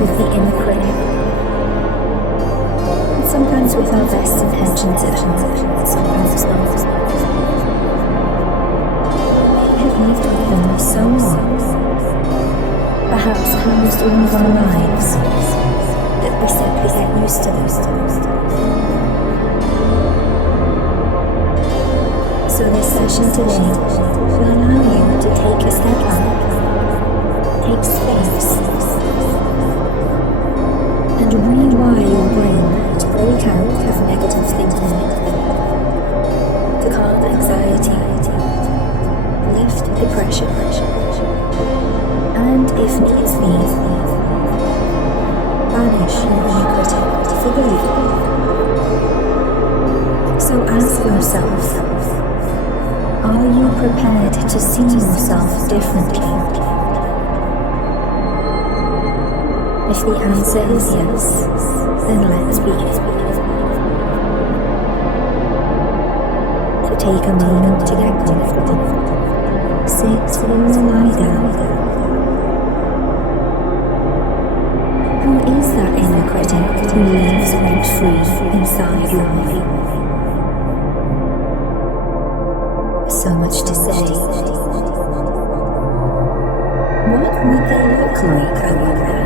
with the inner critic. And sometimes with our best intentions at heart, sometimes not. We have lived with them so long, perhaps almost all of our lives, that we simply get used to them. So this session today will allow you to take a step back, take space, and rewire your brain to break out of negative thinking, to calm anxiety, lift depression, and if needs be, banish your inner critic for good. So ask yourself, are you prepared to see yourself differently? If the answer is yes, then let's begin. So take a moment to get comfortable. Sit or lie down. Who is that inner critic who lives rent-free inside your mind? So much to say. What would they look like, I wonder,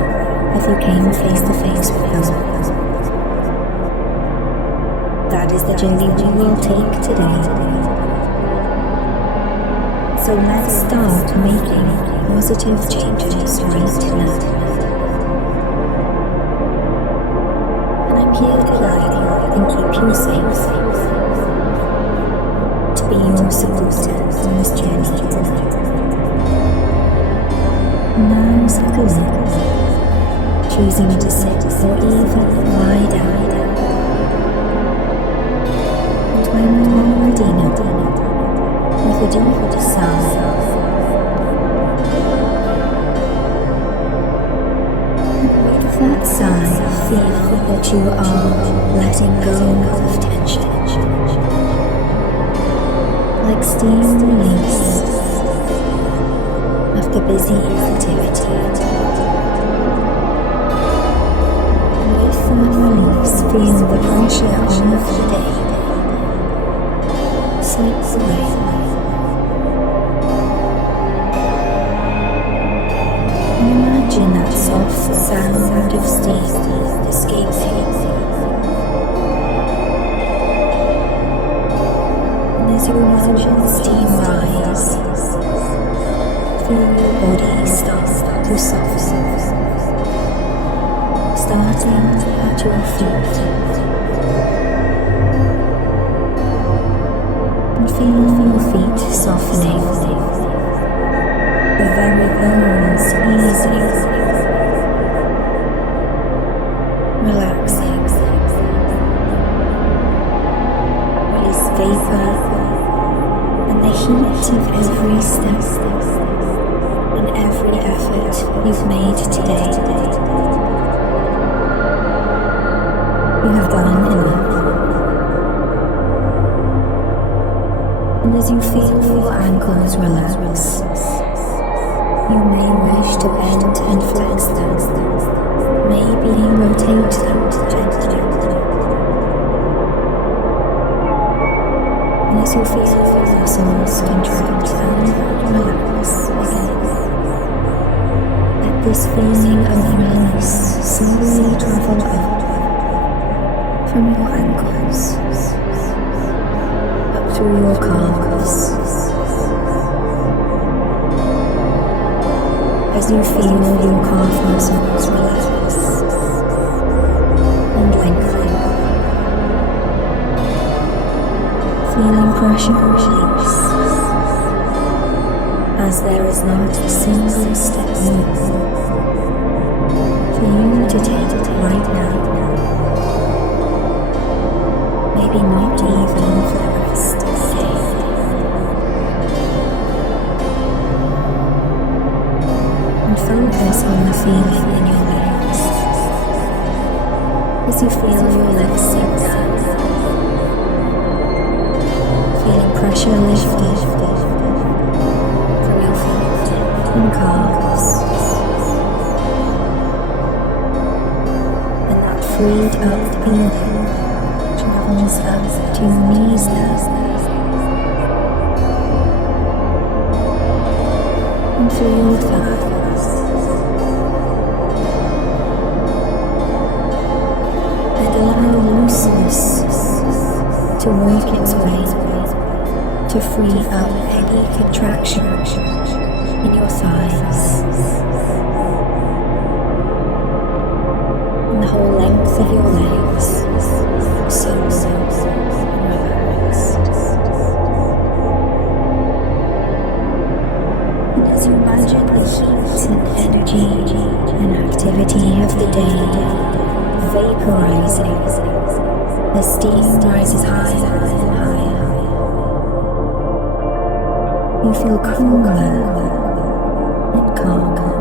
if you came face to face with them? That is the journey we will take today. So let's start making positive changes right now. And I'm here to guide you and keep you safe. To be your supporter on this journey. Now settle in, choosing to sit or even lie down. And when you're ready now, with a deep sigh, with that sigh, feel that you are letting go of tension. Like steam released after busy activity. With that release, feel the pressure of the day slips away. And imagine that soft sound of steam escaping. As you imagine steam rise, feel your body start to soften, starting at your feet, and feel your feet softening, the very bones easing, relaxing, release vapor, the heat of every step and every effort you've made today. You have done enough. And as you feel your ankles relax, you may wish to bend and flex them, maybe rotate them gently. And as you feel your muscles contract and relax again, let this feeling of release slowly travel up from your ankles, up through your calves, as you feel your calf muscles relax and lengthen. Feeling pressure release, as there is not a single step more for you to take right now, maybe not even for the rest of the day. And focus on the feeling in your legs, as you feel your legs sink down, feeling pressure lifted from your feet and calves, freed up feeling travels up to your knees now, and through your thighs, and allow looseness to work its way to free up any contraction in your thighs and the whole length of your legs, so relaxed. And as you imagine the heat and energy and activity of the day vaporizing, the steam rises higher and higher. You feel cooler and calmer.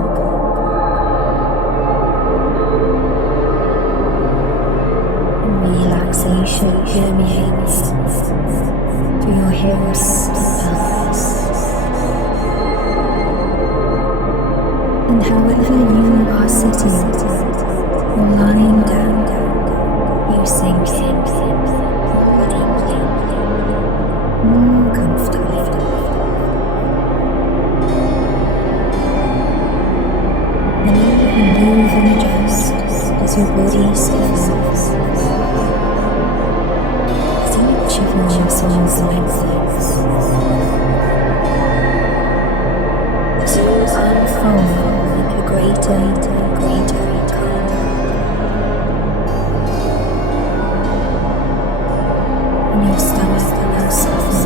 And relaxation permeates through your hips and pelvis. And however you are sitting or lying down, you sink in more deeply, more comfortably. And you can move and adjust as your body softens, as each of your muscles lengthens, as you unfold into greater and greater calm. And your stomach now softens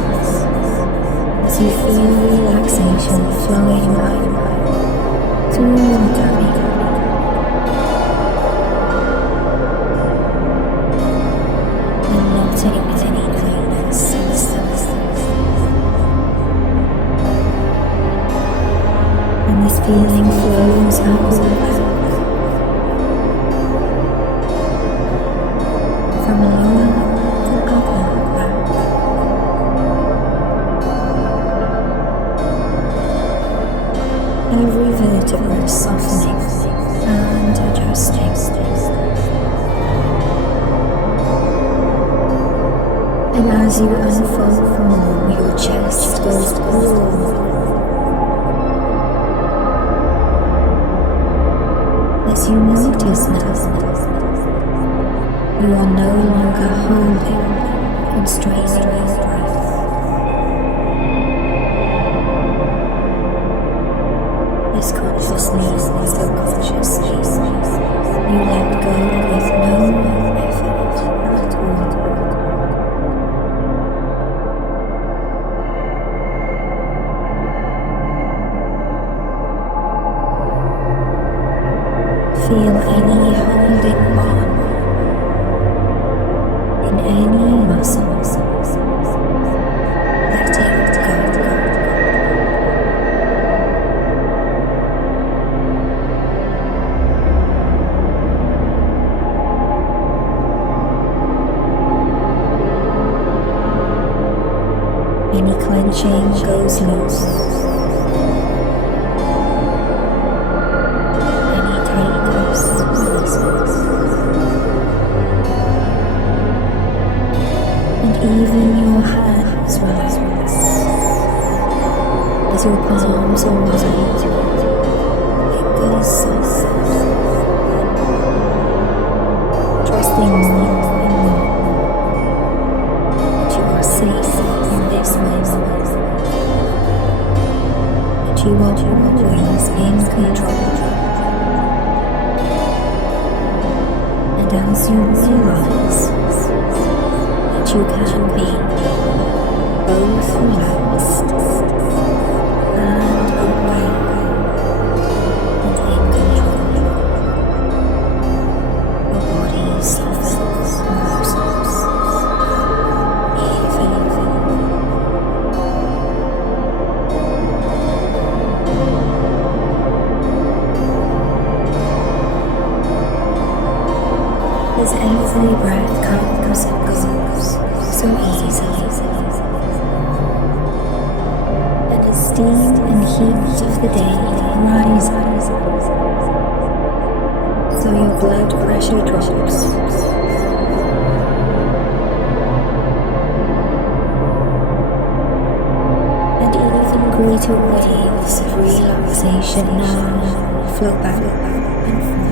as you feel relaxation flowing right through your tummy. And melting any tightness in the stomach. And this feeling flows up your back, from lower to upper back. Every vertebra softening and adjusting. And as you unfold more, your chest goes broad. As you notice now, you are no longer holding, constraining your breath. This consciously and subconsciously, you let go with no effort at all. Feel any holding on in any muscles. Let it go. Any clenching goes loose. Even your hands relax as your palms are wide, fingers soft, trusting more and more that you are safe in this moment, that you are always in control. And as you realize you can be both relaxed and aware and in control. Your body softens moves even. As every breath comes and goes so easily, and as steam and heat of the day rises, so your blood pressure drops. And even greater waves of relaxation now flow back and forth.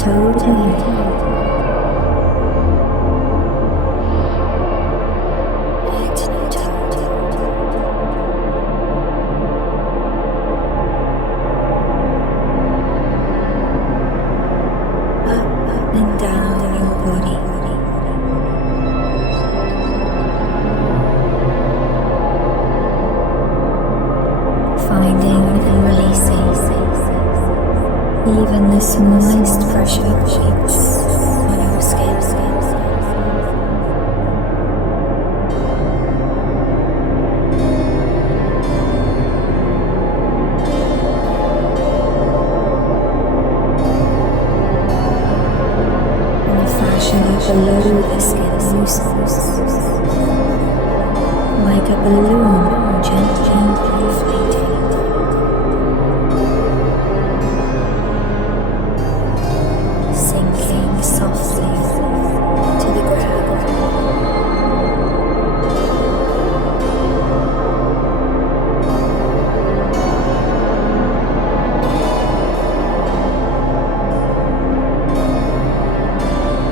Totally. Even the smallest pressure points on your skin. And the fascia below the skin loosens, like a balloon gently inflating. Softly to the ground.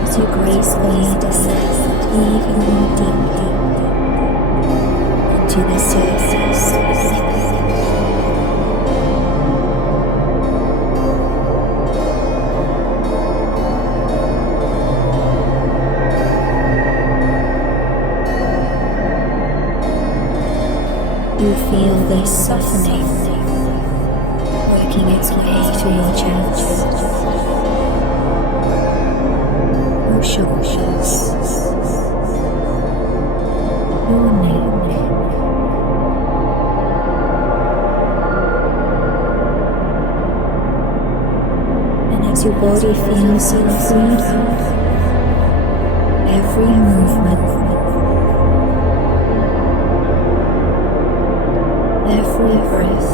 As you gracefully descend even more deeply into the surface of everything. You feel this softening working its way to your chest, your shoulders, your neck, and as your body feels so freed up, every movement, every breath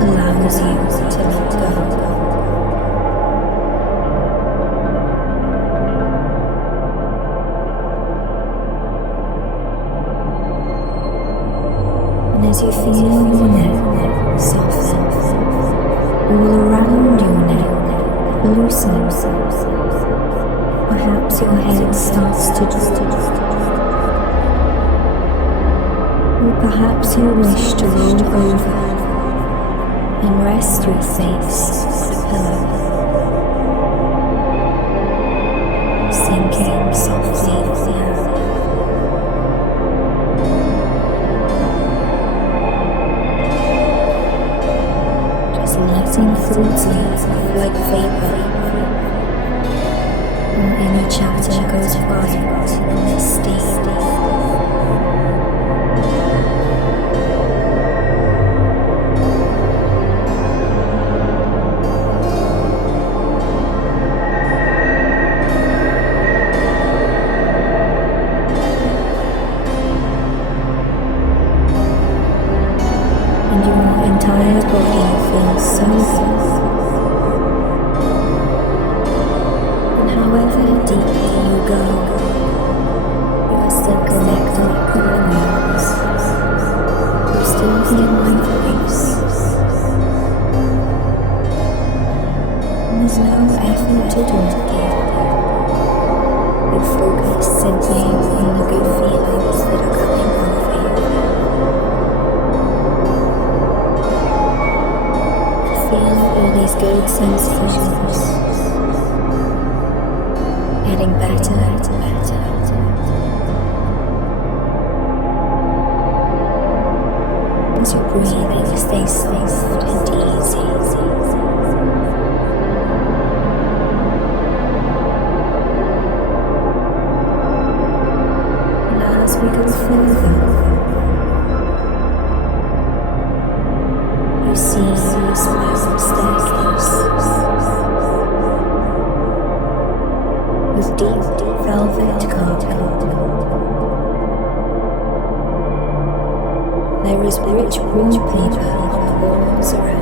allows you to let go. And as you feel your neck soften, all around your neck loosens, perhaps your head starts to droop. Or perhaps you wish to roll over and rest your face on a pillow, sinking softly down. Just letting thoughts leave like vapor. Your inner chatter goes quiet in this state. And your entire body feels so good. And however deeply you go, you are still connected with your awareness. You still hear my voice. And there's no effort to do it here. You focus simply on the good feelings that are coming over you. Feel all these good sensations getting better and better. As your breathing stays soft and easy. And as we go further, you see a spiral staircase with deep velvet carpet. There is rich wallpaper on the walls around.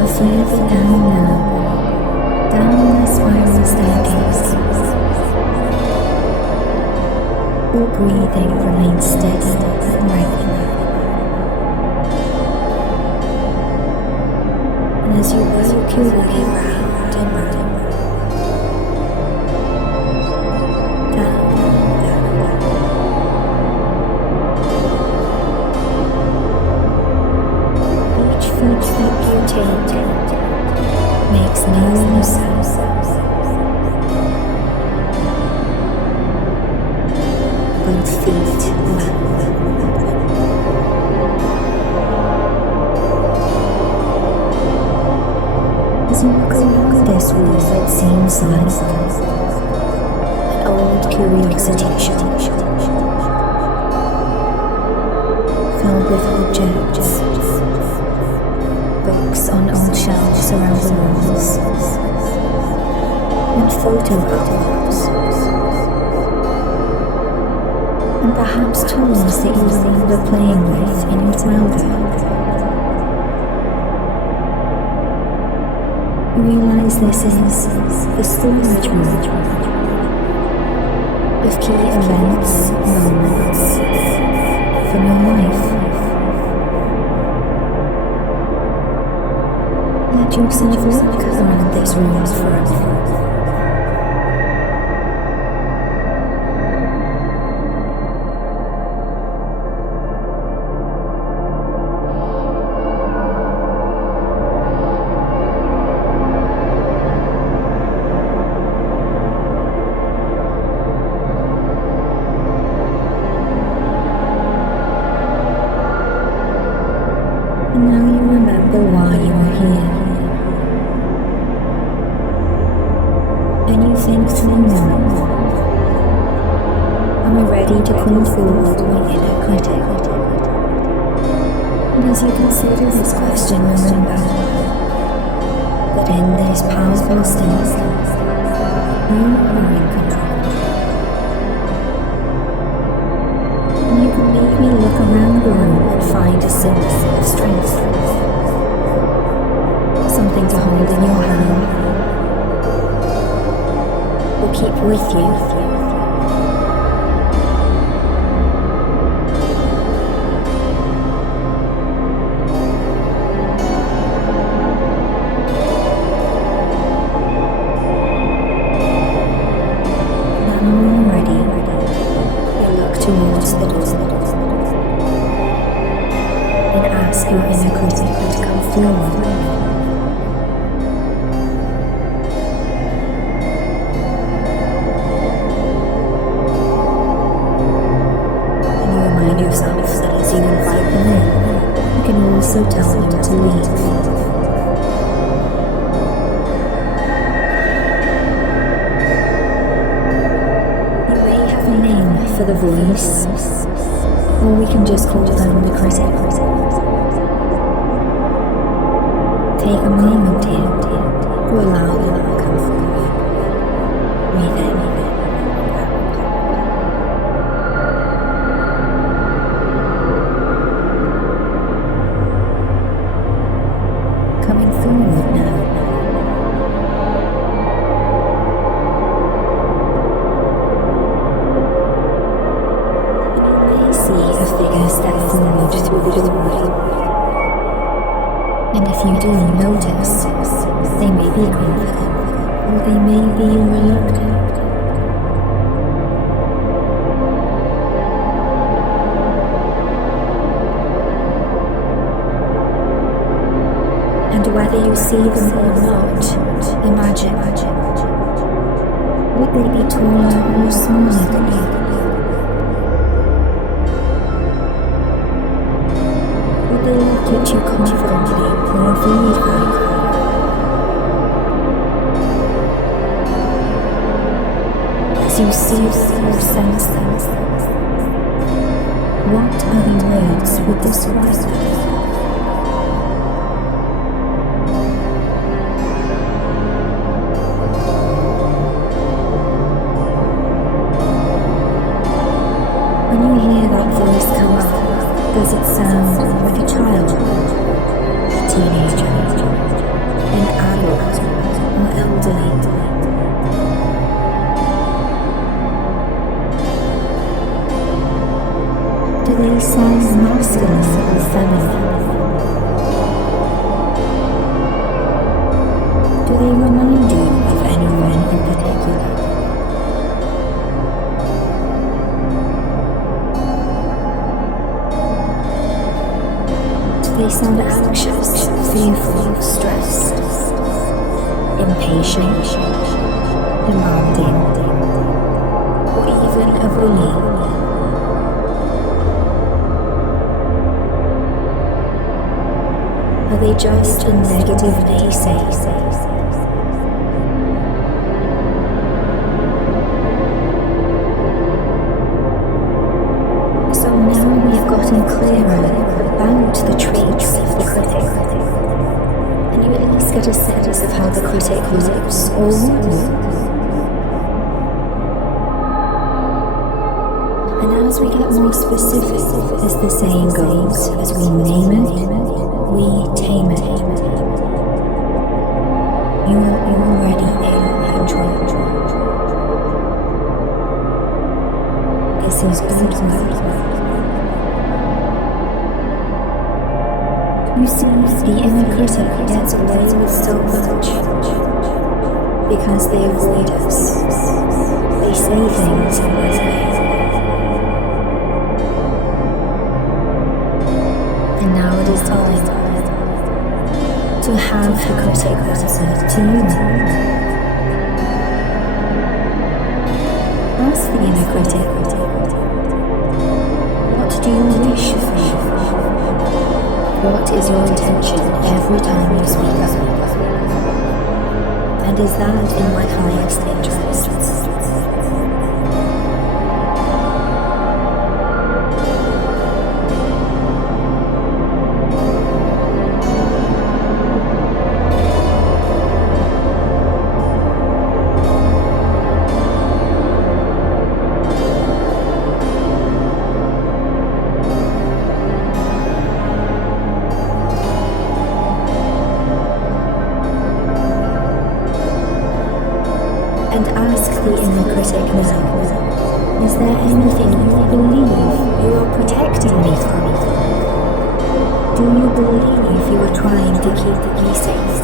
go further down now, down the spiral staircase. Your breathing remains steady and regular. And as you work your way round and round, footstep you take makes no sound. Both feet land. As you look around this room, it seems like an old curiosity shop filled with objects. Books on old shelves around the walls, and photo albums, and perhaps tools that you remember playing with in your childhood. You realize this is the storage room of key events, moments from your life. Let yourself look around this room for a minute. And now you remember why you are here. And you think through more. Am I ready to call forward my inner critic? And as you consider this question, remember that in this powerful state, you are in control. And you can make me look around the room and find a symbol of strength. Something to hold in your hand. Will keep with you. Now when you're ready, you look towards the door and ask your inner critic to come forward. Yourself that as you invite them in, you can also tell them to leave. You may have a name for the voice, or we can just call them the critic. Take a moment here to allow them to come forward. Breathe in. And if you do notice, they may be confident, or they may be reluctant. And whether you see them or not, imagine, would they be taller or smaller than you? They look at you confidently or avoid you. As you see or sense them, what other words would describe them? When you hear that voice come up, does it sound like a child, a teenager, impatient, demanding, or even a bully? Are they just a negative naysayer? So now we've gotten clearer about the traits of the critic, and you at least get a sense of how the critic looks or would look. And as we get more specific, as the saying goes, as we name it, we tame it. You are already in control. This is good work. You see, the inner critic gets away with so much because they avoid us. They say things in this way. And now it is time to have the critic answer to you. Ask the inner critic, what do you wish for? What is your intention every time you speak up? And is that in my highest interests? And ask the inner critic now, is there anything you believe you are protecting me from? Do you believe you are trying to keep me safe?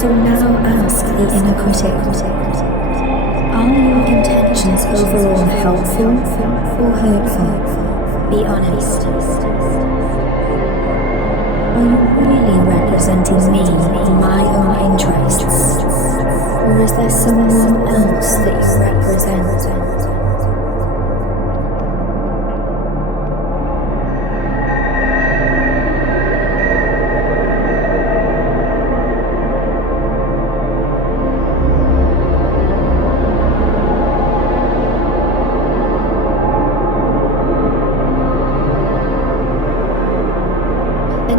So now ask the inner critic, are your intentions overall helpful or hurtful? Be honest. Are you really representing me in my own interests? Or is there someone else that you represent?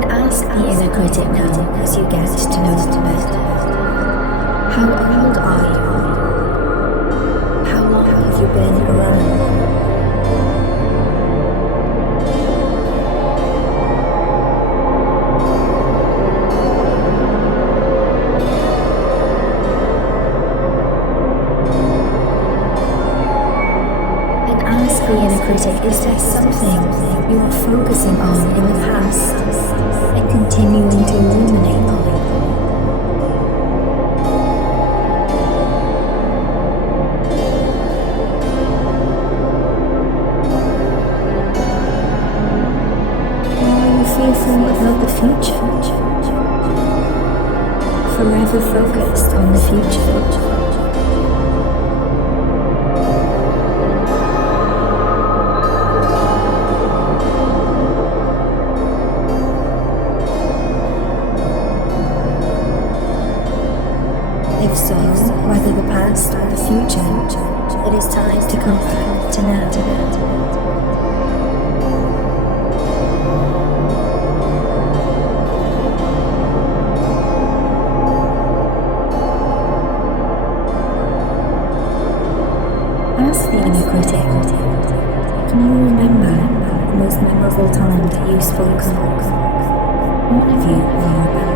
Ask the inner critic now as you get to know it better. How old are you? How long have you been around? And ask the inner critic, is there something you are focusing on in the past and continuing to ruminate on? Or are you fearful about the future? Forever focused on the future? If so, whether the past or the future, it is time to come back to now. Ask the inner critic, can you remember the most memorable time that you spoke up? One of you will remember.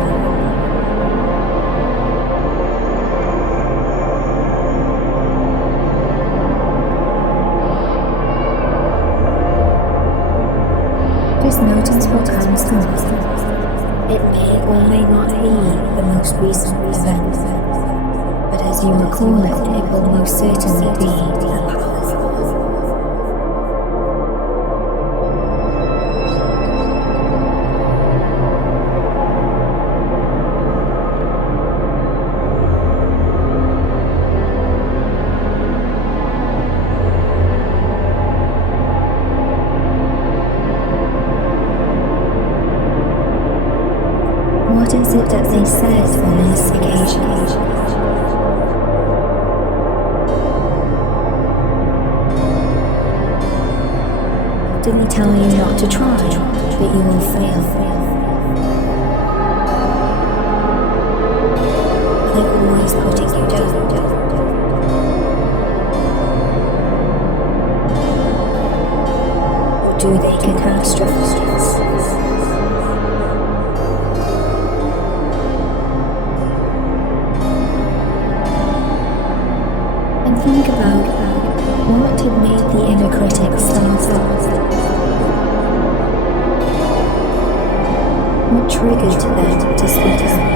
Just notice what comes to mind. most recent event, but as you recall it, it will most certainly be a powerful one. What is it that they said on this occasion? Didn't he tell you not to try, that you will fail? Are they always putting you down? Or do they catastrophize? Think about what had made the inner critic start off. What triggered them to speak out?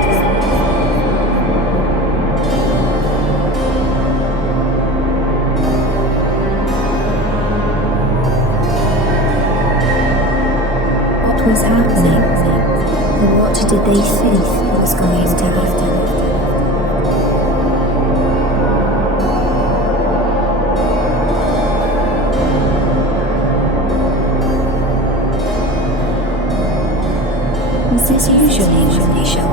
What was happening? Or what did they think was going to happen? This is usually when they show up.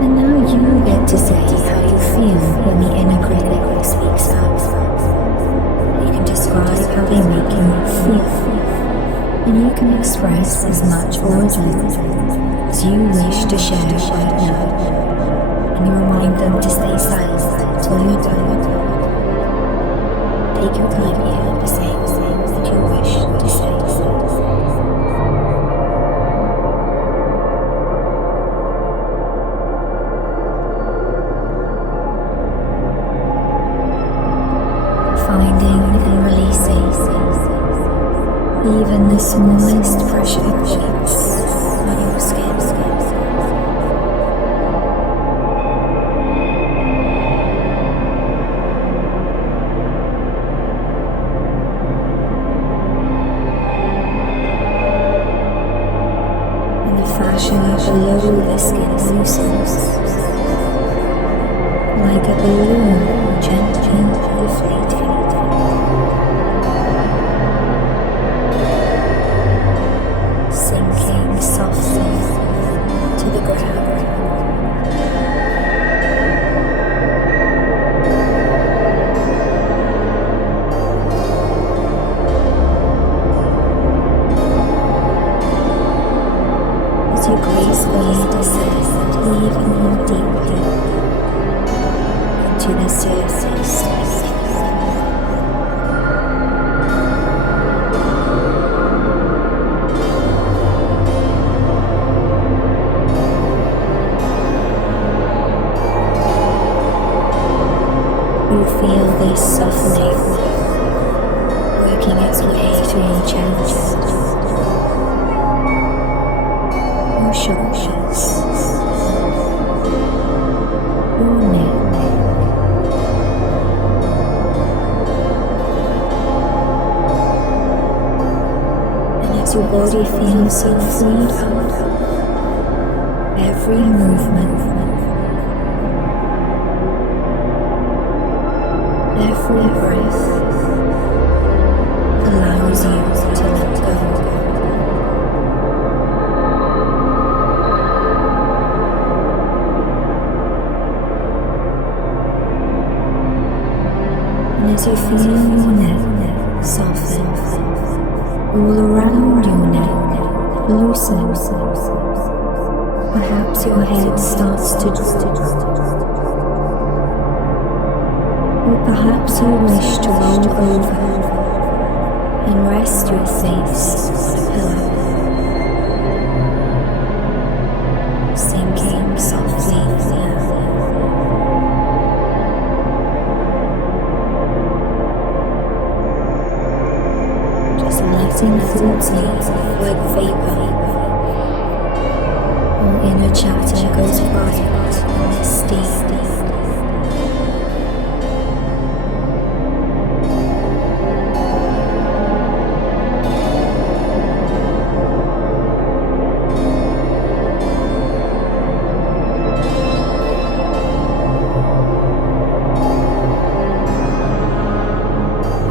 And now you get to say how you feel when the inner critic speaks out. You can describe how they make you feel, and you can express as much or as little as you wish to share right now, and you remind them to stay silent till you're done. Take your time here to say what you wish to say. Finding and releasing even the smallest pressure points on your skin. Below the skin loosens, like a balloon gently inflating. Sinking softly to the ground. You gracefully descend even more deeply into the surface. You feel this softening working its way through your chest. Your shoulders, your neck, and as your body feels so freed up, every movement, every breath allows you to let go. As you feel your neck soften, all around your neck loosen. Perhaps your head starts to droop, or perhaps you wish to roll over and rest your face on a pillow, sinking softly down. letting thoughts leave like vapor. All inner chatter goes quiet in this state.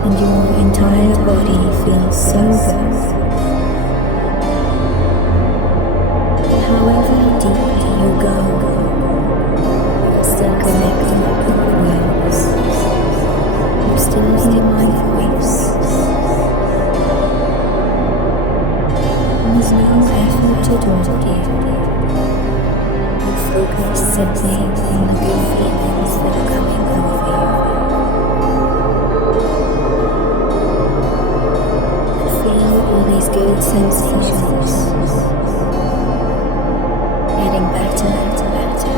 And your entire body feels so good. And however deeply you go, you're still connected with words. You still hear my voice. And there's no effort to talk you. You focus simply on the good feelings that are coming over you. All these good sensations getting better and better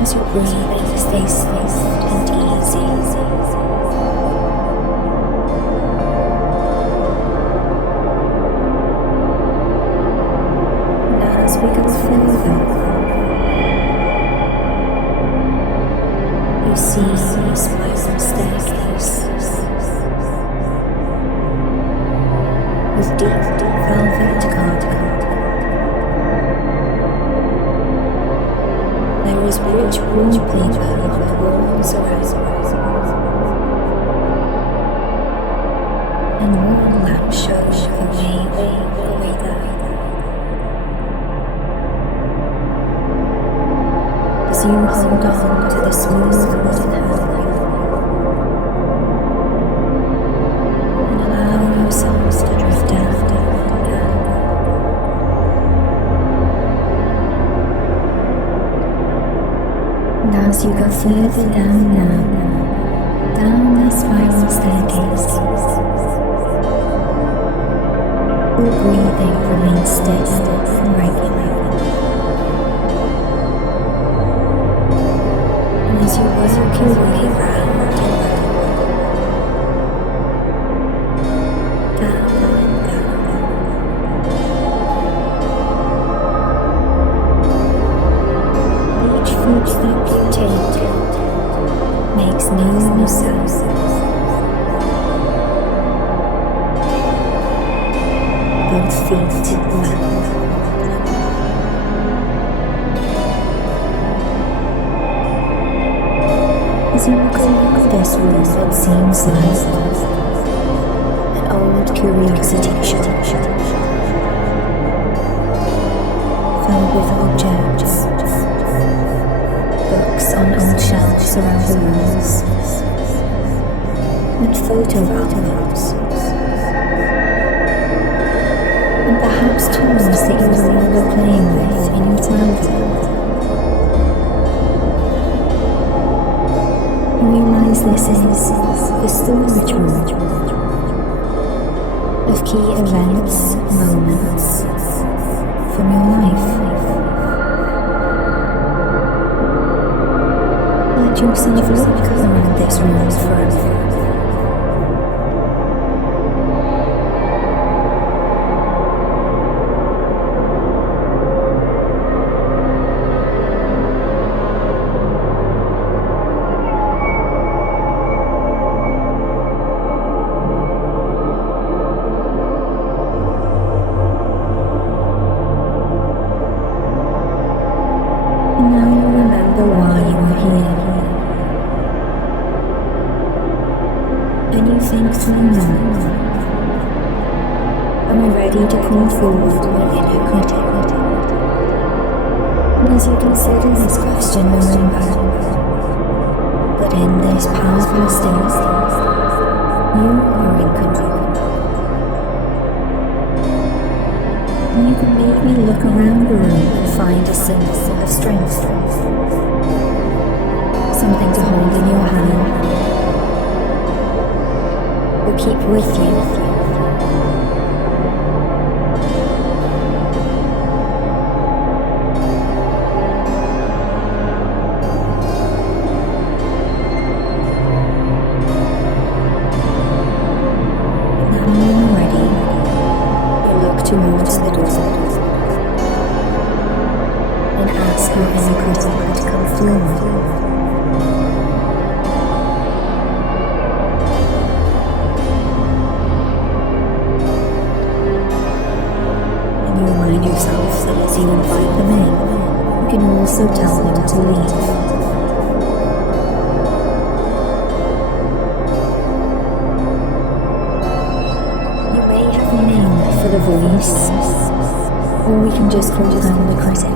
as your breathing stays soft and easy. And as we go further, you see a spiral staircase with deep velvet carpet. There is rich wallpaper on the walls around, and one lamp shows the way there. As you hold on to the smooth wooden handle and allow yourselves to drift down again. And as you go further down now, down the spiral staircase, your breathing remains steady and regular. As you work your way round and down and down. Each footstep you take makes no sound. Both feet land. As you walk along this road, it seems like an old curiosity shop filled with objects, books on old shelves around the walls, and photo albums, and perhaps toys that you remember playing with in your childhood. You realize this is the storage room of key events, moments from your life. Let yourself look around this room forever. Am I ready to call forward my inner critic? And as you consider this question, remember that in this powerful state, you are in control. And you can make me look around the room and find a sense of strength. Something to hold in your hand, or keep with you. to leave. You may have a name for the voice, or we can just call them the critic.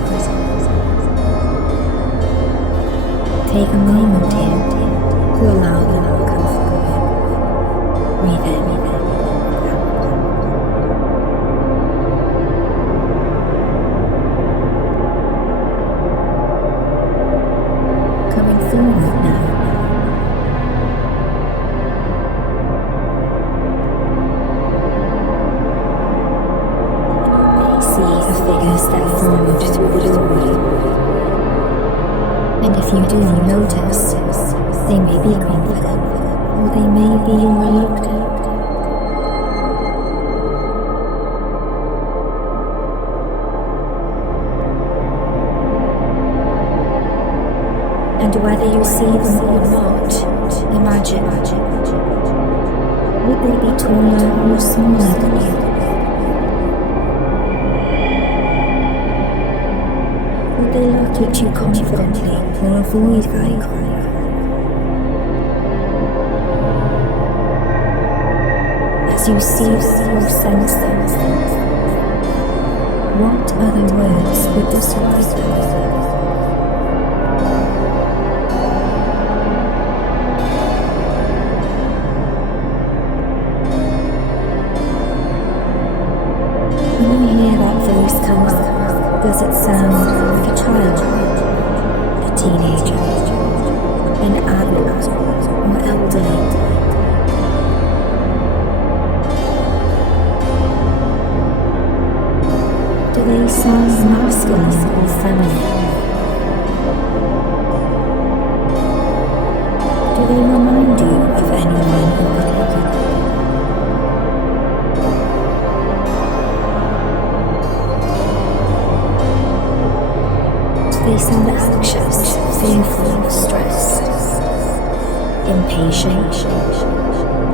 Take a moment here to allow them to come forward. Breathe in. Coming forward now. You may see a figure step forward through the doorway. And if you do notice, they may be confident, or they may be reluctant. And whether you see them or not, imagine, would they be taller or smaller than you? Would they look at you confidently or avoid eye contact? As you see them or sense them, what other words would describe them? When you hear that voice come up, does it sound like a child, a teenager, an adult, or elderly? Do they sound masculine or feminine? Do they remind you of anyone in particular? They sound anxious, fearful, stressed, impatient,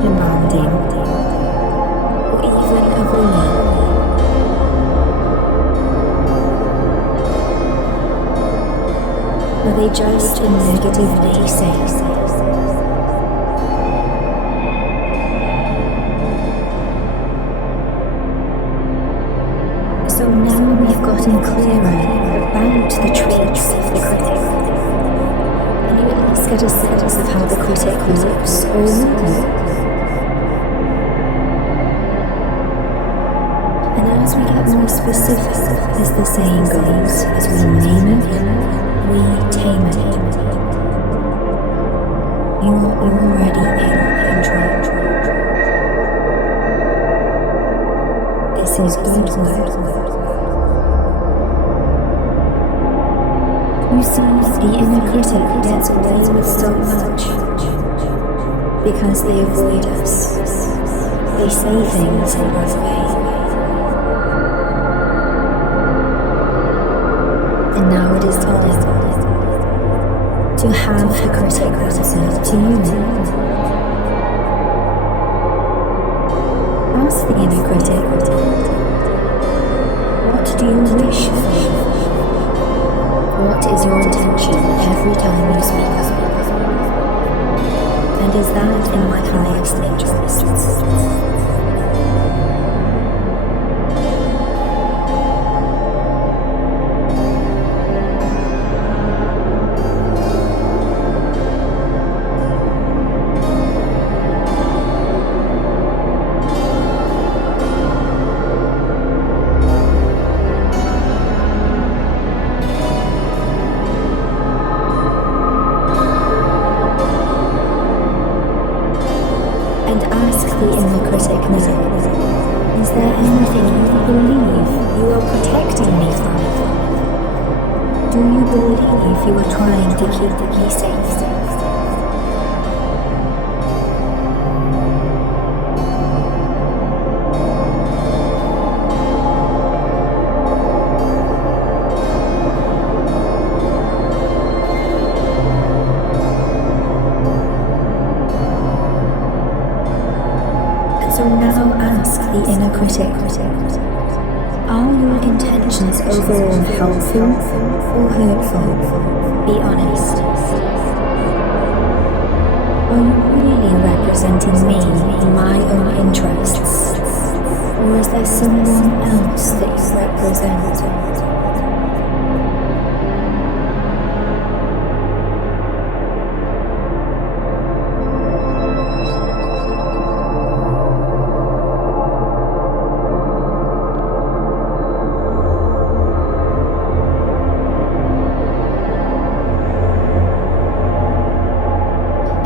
demanding, or even avoidant. Are they just a negative naysayer? So now we've gotten clearer about the traits of the critic, and you at least get a sense of how the critic looks or won't look. And as we get more specific, as the saying goes, as we name it, we tame it. You are already in control. This is good work. You see, the inner critic gets away with so much because they avoid us. They say things in our way. And now it is time to have the critic answer to you. Ask the inner critic, what do you wish for? What is your intention every time you speak up? And is that in my highest interests? Is there anything you believe you are protecting me from? Do you believe you are trying to keep me safe? So now ask the inner critic, are your intentions intentions overall helpful or hurtful? Be honest. Are you really representing me in my own interests? Or is there someone else that you represent?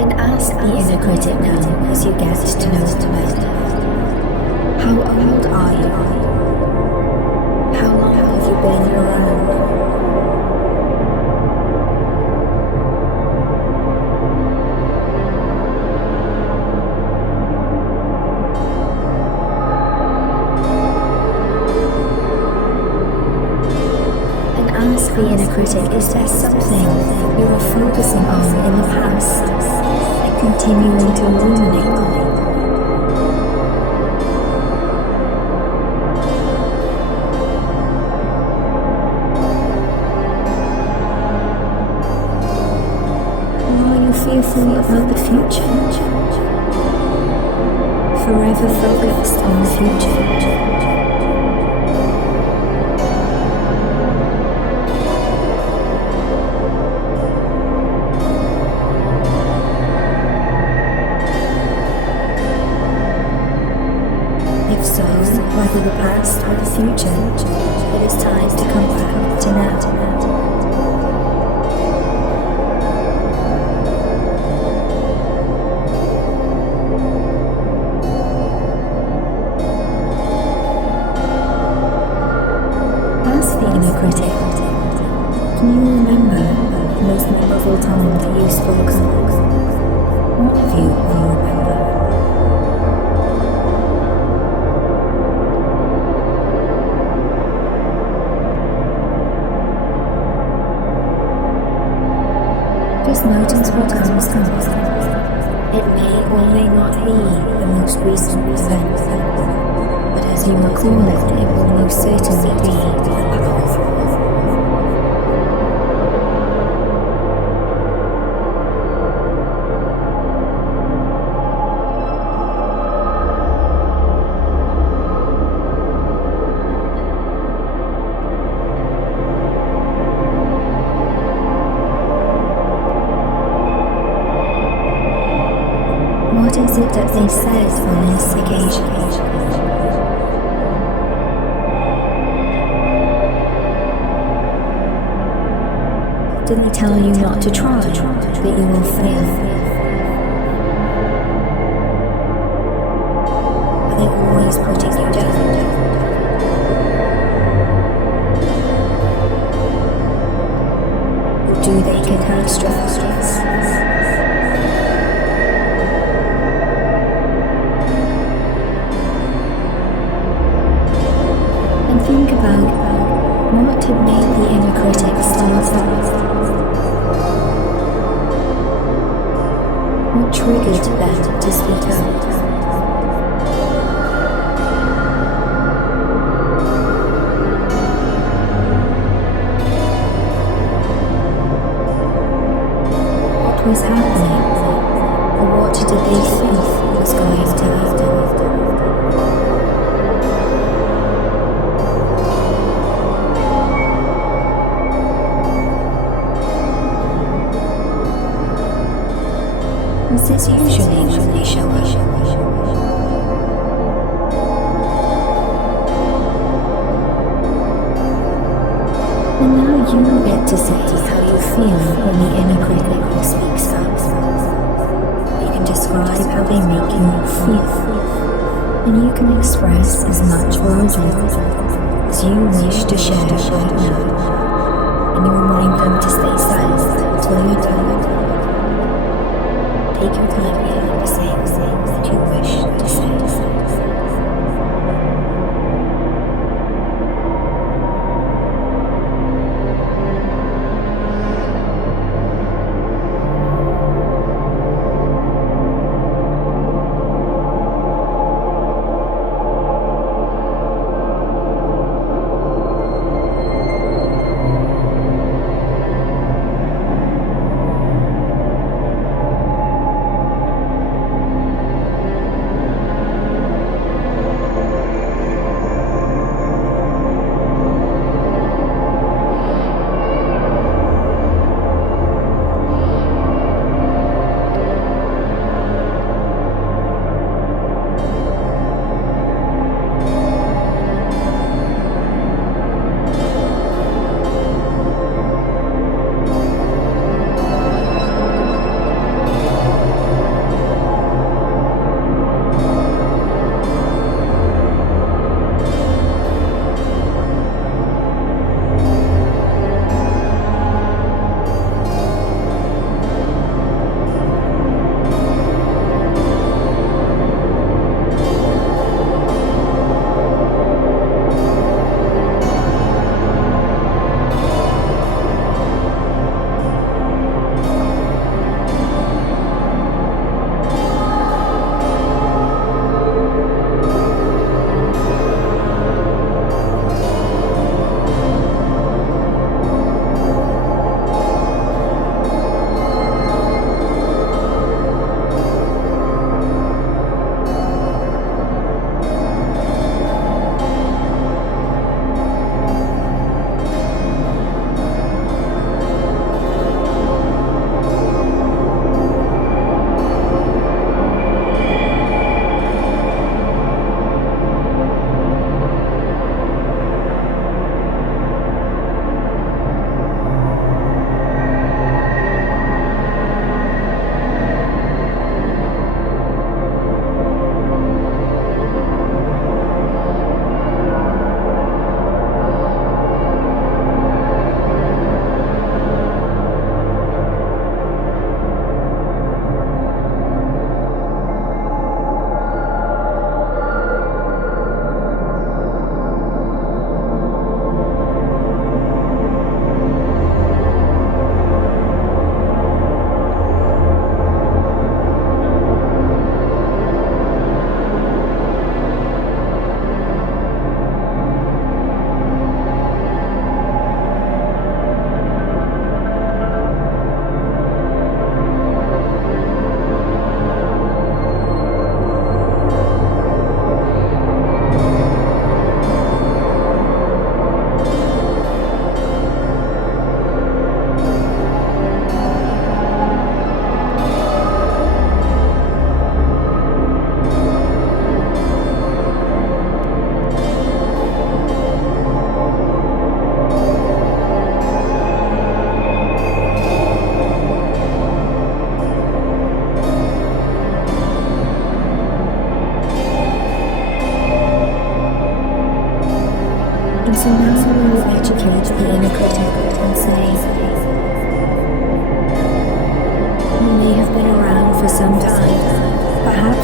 And ask the inner critic now as you get to know it better. How old are you? How long have you been around? And ask the inner critic, is there something you are focusing on in the past and continuing to ruminate on? Fearful about the future, forever focused on the future. If so, whether the past or the future, it is time to come back to now. Critic, can you remember the most memorable time that you spoke up? What have you remember? Just notice what comes up. It may or may not be the most recent event, but as you recall it will most certainly be powerful. What is it that they said on this occasion? Did they tell you not to try, that you will fail? Are they always putting you down? Or do they get catastrophic? Think about what had made the inner critic start up. What triggered them to speak up? What was happening? Or what did they think was going to happen? This is usually when they show up. And now you get to say how you feel when the inner critic speaks up. You can describe how they make you feel, and you can express as much or as little as you wish to share right now, and you remind them to stay silent until you're done. Take your time here to say the things that you wish to say.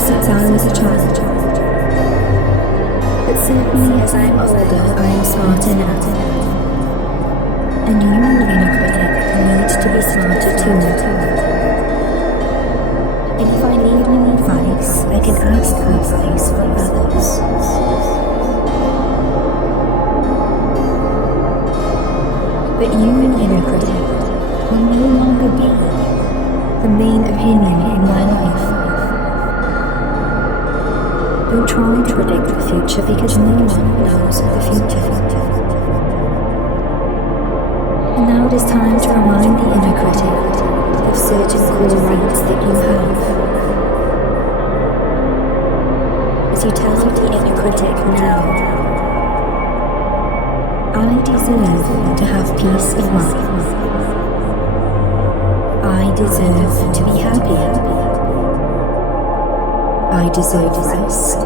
since I was a child. But certainly as I'm older, I am smarter now. And you, inner critic, need to be smarter too. And if I need any advice, I can ask advice from others. But you, inner critic, will no longer be the main opinion in my life. Don't try to predict the future because no one knows the future. And now it is time to remind the inner critic of certain core rights that you have. As you tell the inner critic now, I deserve to have peace in life. I deserve to be happy. I deserve rest.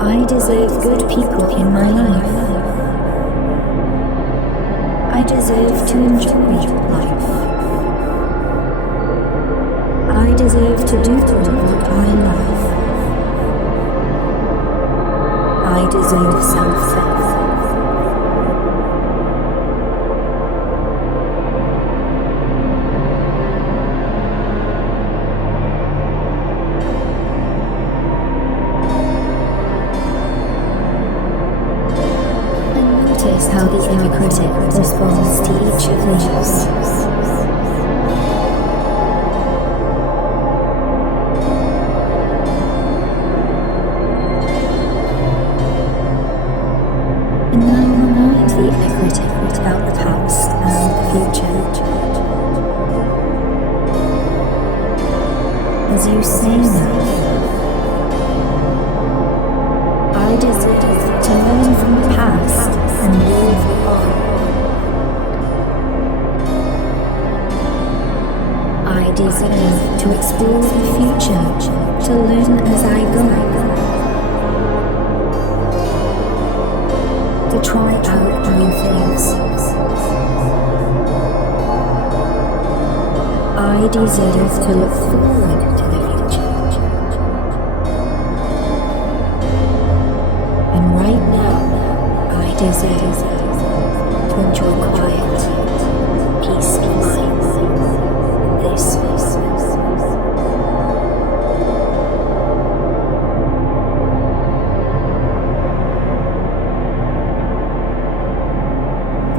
I deserve good people in my life. I deserve to enjoy life. I deserve to do what I love. I deserve self-love. How the inner critic responds to each of these. And now remind the inner critic about the past and the future. As you say now, I deserve to learn from the past and move on. I deserve to explore the future, to learn as I go, to try out new things. I deserve to look forward to the future. And right now, I deserve to enjoy quiet, peace of mind, this space.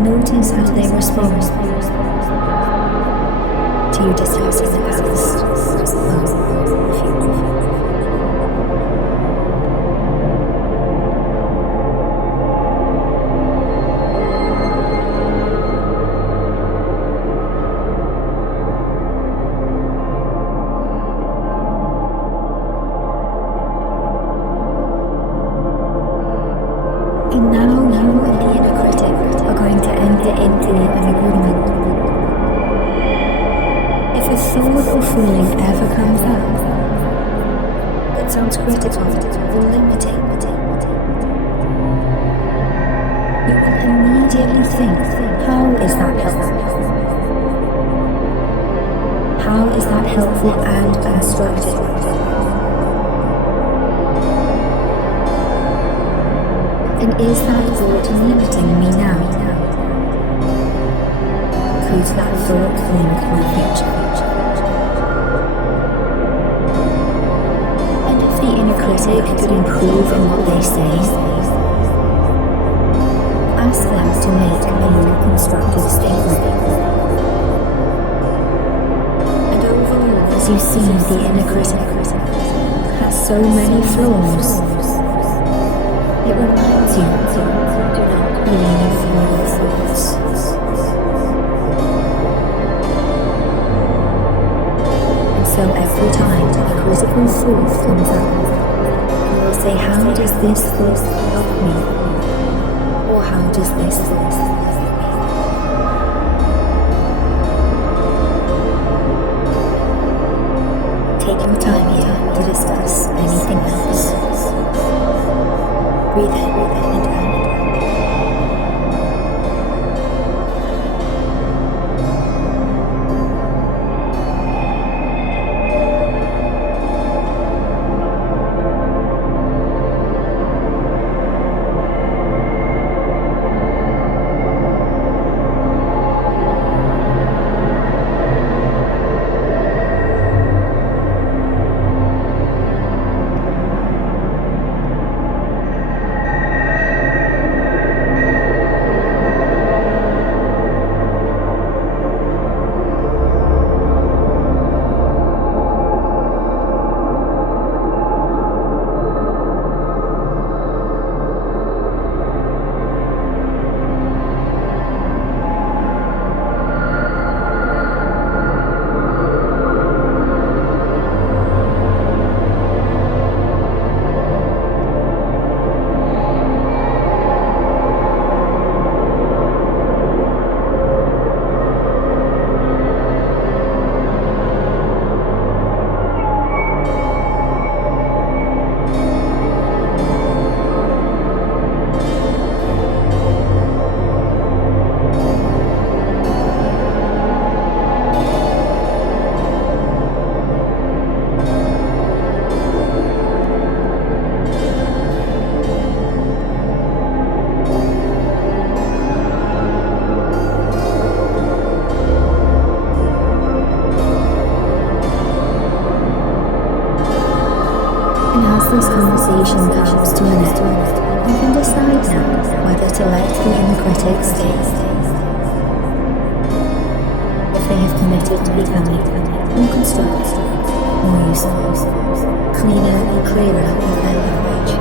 Notice how they respond to you discussing the past, present moment, the future. And now you and the inner critic are going to enter into an agreement. If a thought or feeling ever comes up that sounds critical or limiting, you will immediately think, how is that helpful? How is that helpful and constructive? And is that thought limiting me now? Could that thought limit my future? And if the inner critic could improve in what they say, ask them to make a more constructive statement. And overall, as you see, the inner critic has so many flaws. It reminds you, do not believe all your thoughts. And so every time a critical thought comes up, you will say, how does this thought help me? Or how does this thought help me? Take your time here to discuss anything else. Breathe in and out. this conversation comes to an end, you can decide now whether to let the inner critic stay. If they have committed to becoming more constructive, more useful, cleaner and clearer with their language,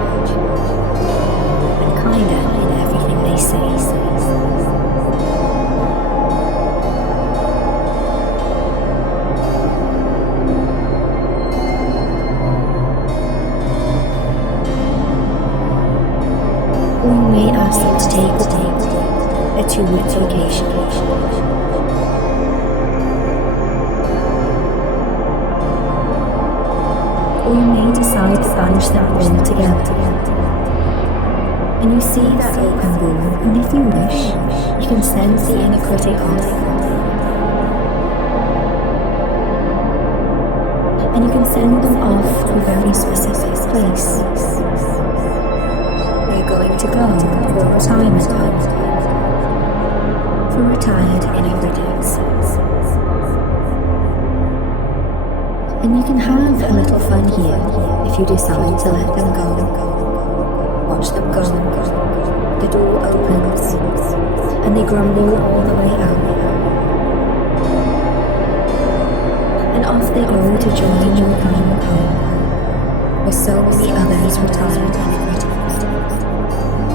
and kinder in everything they say. We may ask them to take the date, a 2-week vacation. Or you may decide to banish them all together. And you see that open room, and if you wish, you can send the inner critic off. And you can send them off to a very specific place. Going to go for retirement home for retired inner critics. And you can have a little fun here if you decide to let them go. Watch them go. The door opens and they grumble all the way out. And off they go to join your own home where so many others retired inner critics.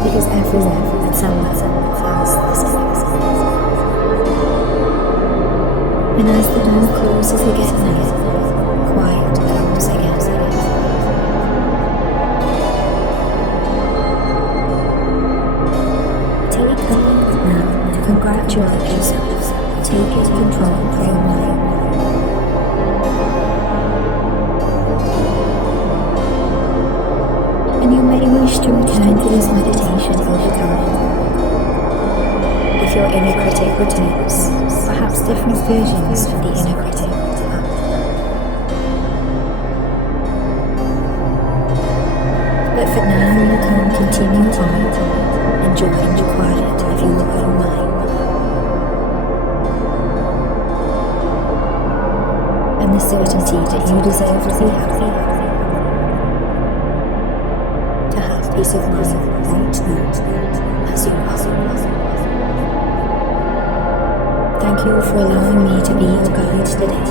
Because everyone at some level feels the same. And as the door closes again, quiet comes again. Take the moment now to congratulate yourself. Take control of your mind. And you may wish to return to this meditation over time. If your inner critic returns, perhaps different versions of the inner critic come. But for now, you can continue on, enjoying the quiet of your own mind. And the certainty that you deserve to be happy. Peace of mind right now as you are. Thank you for allowing me to be your guide today.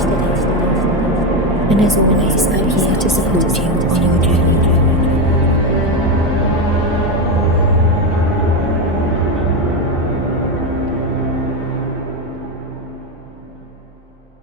And as always, I'm here to support you on your journey.